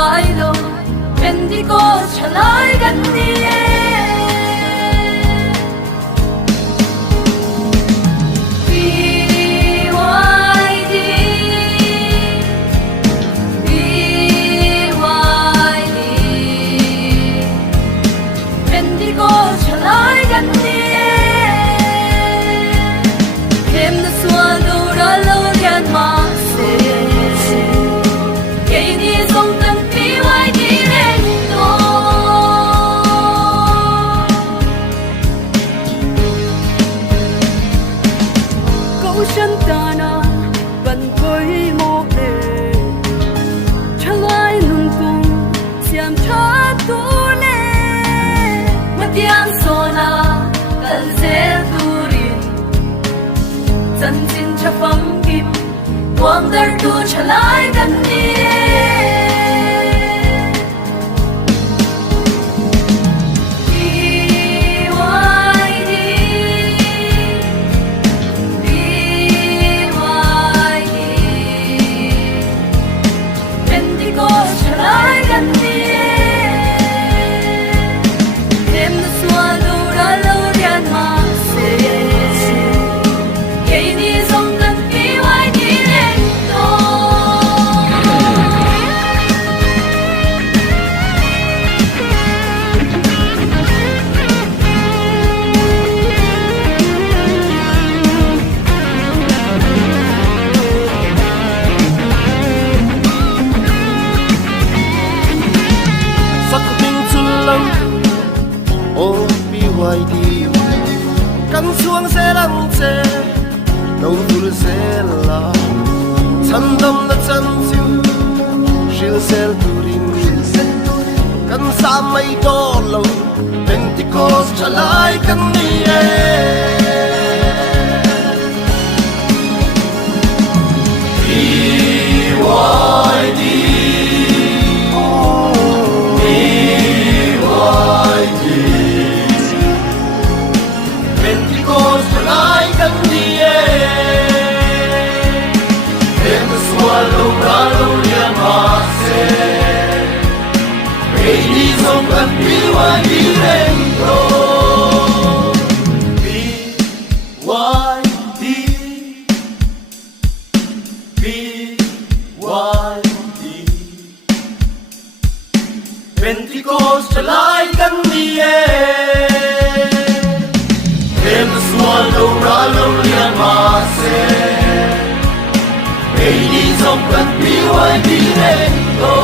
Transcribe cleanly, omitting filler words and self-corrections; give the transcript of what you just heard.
lai lo Pentecost chalai gan ni PYD Pentecost chalai gan ni Hem na swalo ra lo yan ma se Kay ni song tan PYD reng to Câu chân ta na ban khơi mo le Chalai nung tung siam cha tu le Matiang sona kan zel turin Chân xin cha phang kim Quang dar tu chalai gan ni Pentecost chalai gan ni Hem na swalo ra lo rian ma se Kay ni song tan PYD reng to Sắc minh chun lăng ô PYD cắm xuống sẽ lăng chê đầu phul sẽ là chân tâm là chân chim shil sel turin kan sa mai do lo Pentecost chalai kan ni PYD Pentecost chalai kan ni Hem swallow ralo lian ma se Baby song kan PYD reng to PYD PYD Pentecost chalai kan ni Hem swallow ralo lian ma se Baby song kan PYD reng to